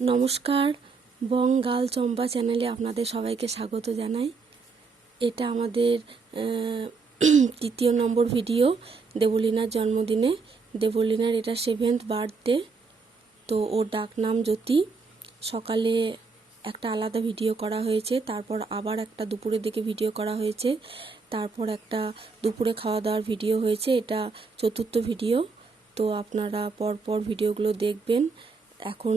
নমস্কার, বং গার্ল চম্পা চ্যানেলে আপনাদের সবাইকে স্বাগত জানাই। এটা আমাদের তৃতীয় নম্বর ভিডিও দেবলীনার জন্মদিনে। দেবলীনার এটা 7th বার্থডে। তো ওর ডাক নাম জ্যোতি। সকালে একটা আলাদা ভিডিও করা হয়েছে, তারপর আবার একটা দুপুরের দিকে ভিডিও করা হয়েছে, তারপর একটা দুপুরে খাওয়া দাওয়ার ভিডিও হয়েছে। এটা 4th ভিডিও। তো আপনারা পরপর ভিডিওগুলো দেখবেন। এখন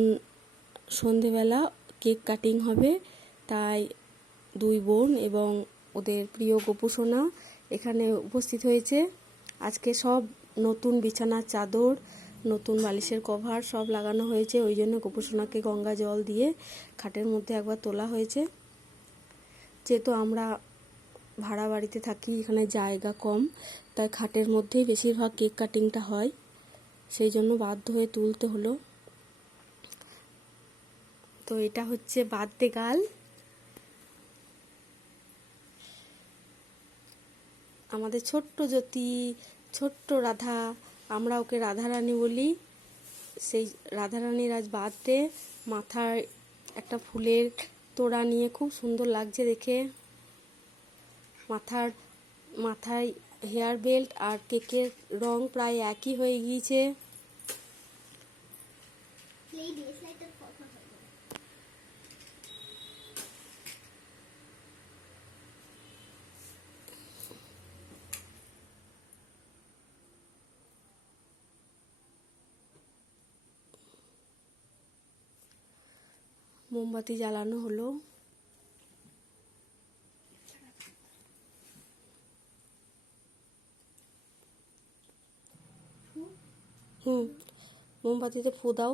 সন্ধেবেলা কেক কাটিং হবে, তাই দুই বোন এবং ওদের প্রিয় গোপুসোনা এখানে উপস্থিত হয়েছে। আজকে সব নতুন বিছানার চাদর, নতুন বালিশের কভার সব লাগানো হয়েছে। ওই জন্য গোপুসোনাকে গঙ্গা জল দিয়ে খাটের মধ্যে একবার তোলা হয়েছে। যেহেতু আমরা ভাড়া বাড়িতে থাকি, এখানে জায়গা কম, তাই খাটের মধ্যেই বেশিরভাগ কেক কাটিংটা হয়, সেই জন্য বাধ্য হয়ে তুলতে হলো। তো এটা হচ্ছে বার্থডে গার্ল, আমাদের ছোট্ট জ্যোতি, ছোট্ট রাধা। আমরা ওকে রাধারানী বলি। সেই রাধারানীর আজ বার্থডে। মাথায় একটা ফুলের তোড়া নিয়ে খুব সুন্দর লাগছে দেখে। মাথায় হেয়ার বেল্ট আর কেকের রং প্রায় একই হয়ে গিয়েছে। মোমবাতি জ্বালানো হলো। মোমবাতিতে ফু দাও।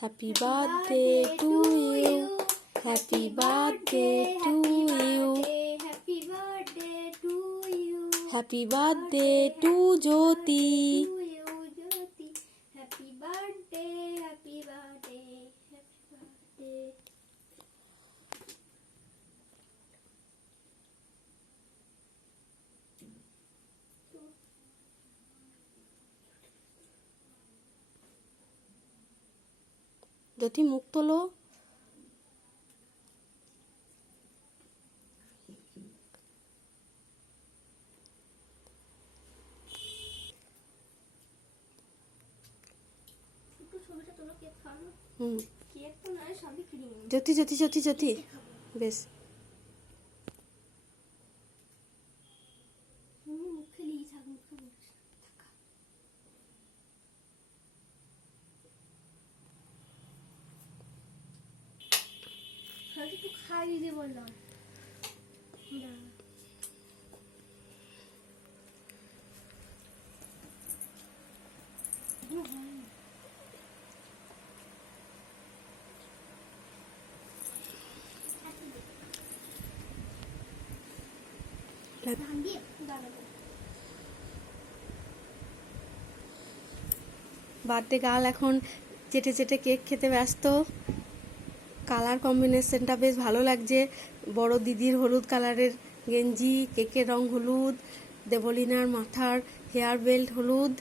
Happy birthday to you, happy birthday to you, happy birthday to you, happy birthday to Jyoti. Jyoti. Happy birthday, happy birthday, happy birthday. Jyoti মুখ তোলো। ছবিটা তোলো, কেক খাওয়ানো। কেক তো নয়, সবই ক্রিম। জ্যোতি জ্যোতি জ্যোতি জ্যোতি, বেশ। মুখে লিয়ে থাক, মুখে বলিস না। একটু খাইয়ে দিয়ে বললাম। বার্থডে গার্ল এখন চেটে চেটে কেক খেতে ব্যস্ত। কালার কম্বিনেশনটা বেশ ভালো লাগছে। বড় দিদির হলুদ কালারের গেঞ্জি, কেকের রং হলুদ, দেবলীনার মাথার হেয়ার বেল্ট হলুদ।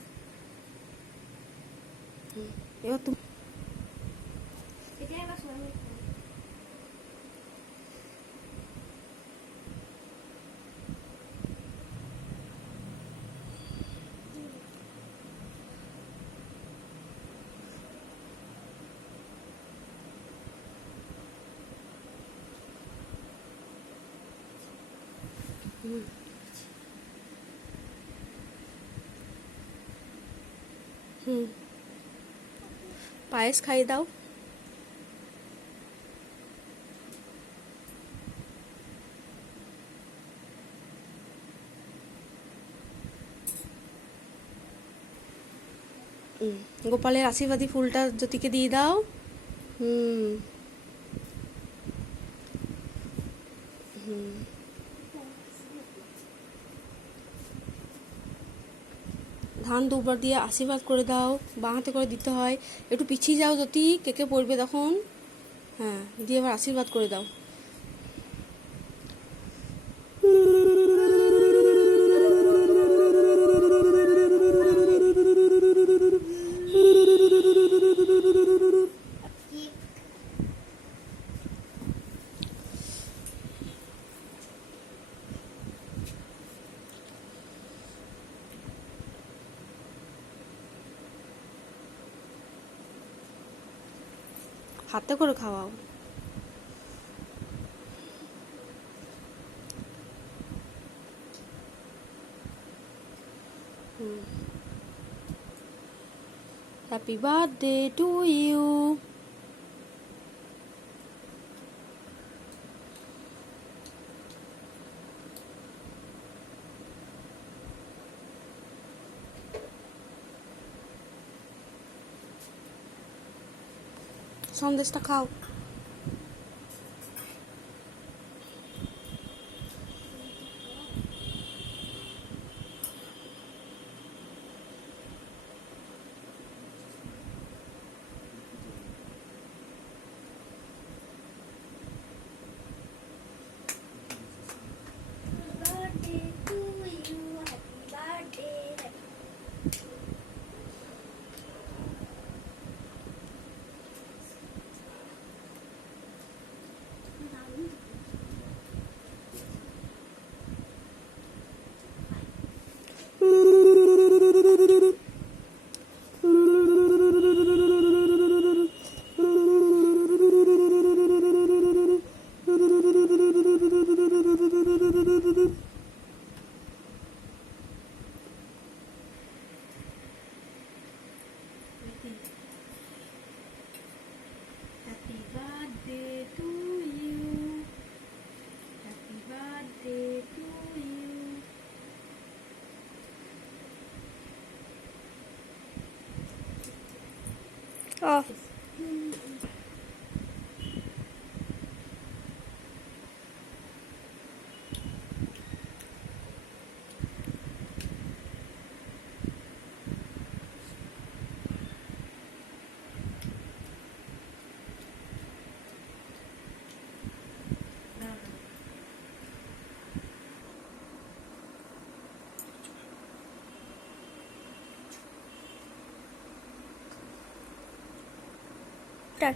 এবার তুমি পায়েস খাইয়ে দাও। গোপালের আশীর্বাদী ফুলটা জ্যোতিকে দিয়ে দাও। ধান দুবার দিয়ে আশীর্বাদ করে দাও। বাঁ হাতে করে দিতে হয়। একটু পিছিয়ে যাও জ্যোতি, কেকে পড়বে তখন। হ্যাঁ, দিয়ে এবার আশীর্বাদ করে দাও। হাতে করে খাওয়াও। Happy birthday to you. সন্দেশটা খাও। birthday to you, happy birthday. Happy birthday to you. Happy birthday to you. Of. Start.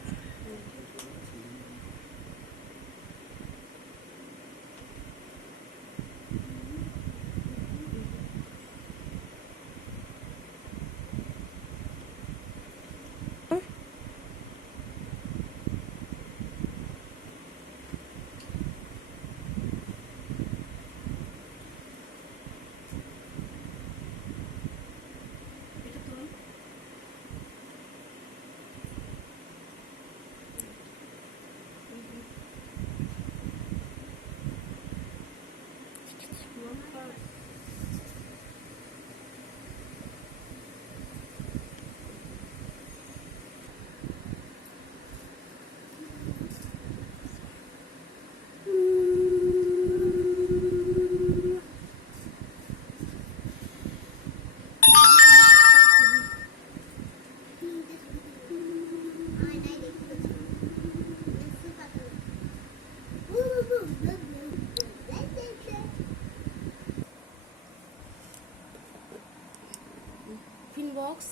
Tiffin box,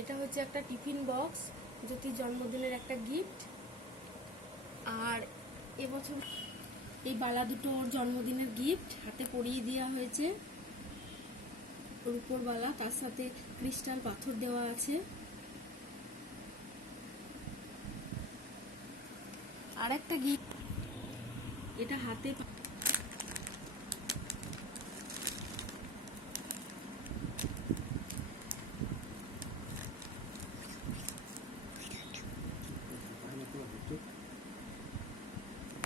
এটা হচ্ছে একটা টিফিন বক্স, জ্যোতির জন্মদিনের একটা গিফট। আর এবছর এই বালা দুটো ওর জন্মদিনের গিফট, হাতে পরিয়ে দেওয়া হয়েছে রূপোর বালা, তার সাথে ক্রিস্টাল পাথর দেওয়া আছে। আর একটা গিফট, এটা হাতে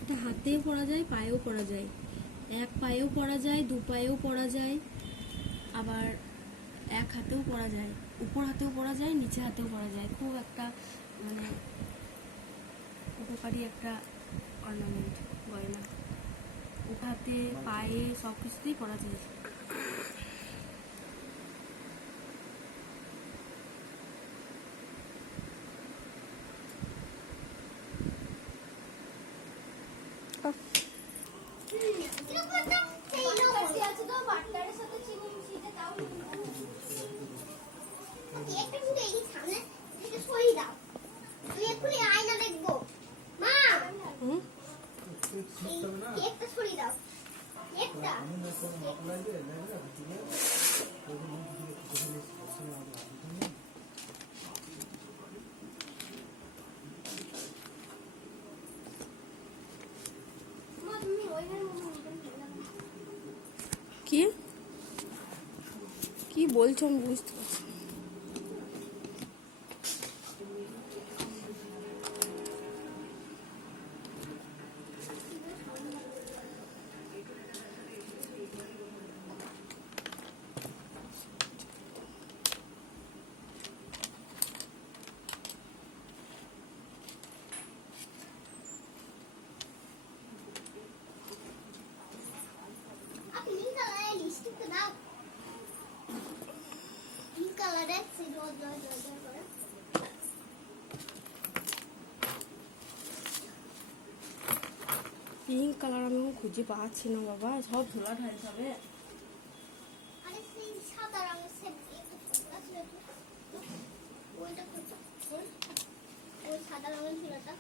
এটা হাতেও পরা যায়, পায়েও পরা যায়, এক পায়েও পরা যায়, দু পায়েও পরা যায়, আবার এক হাতেও পরা যায়, উপর হাতেও পরা যায়, নিচে হাতেও পরা যায়। খুব একটা মানে উপকারী একটা অর্নামেন্ট, গয়না। হাতে পায়ে সব কিছুতেই পরা যায়। বলছো আমি বুঝতে পারছি না। পিঙ্ক কালারের লিপস্টিক দাও। পিঙ্ক কালারের সিলভার জয় জয় জয় করে। পিঙ্ক কালার আমি এখন খুঁজে পাচ্ছি না বাবা, সব ধুলা ঢাল যাবে। আরে সেই সাদা রঙের সেট একটু ছোট ছিল তো। ওইটা খুঁজো। ওই সাদা রঙের ছিলটা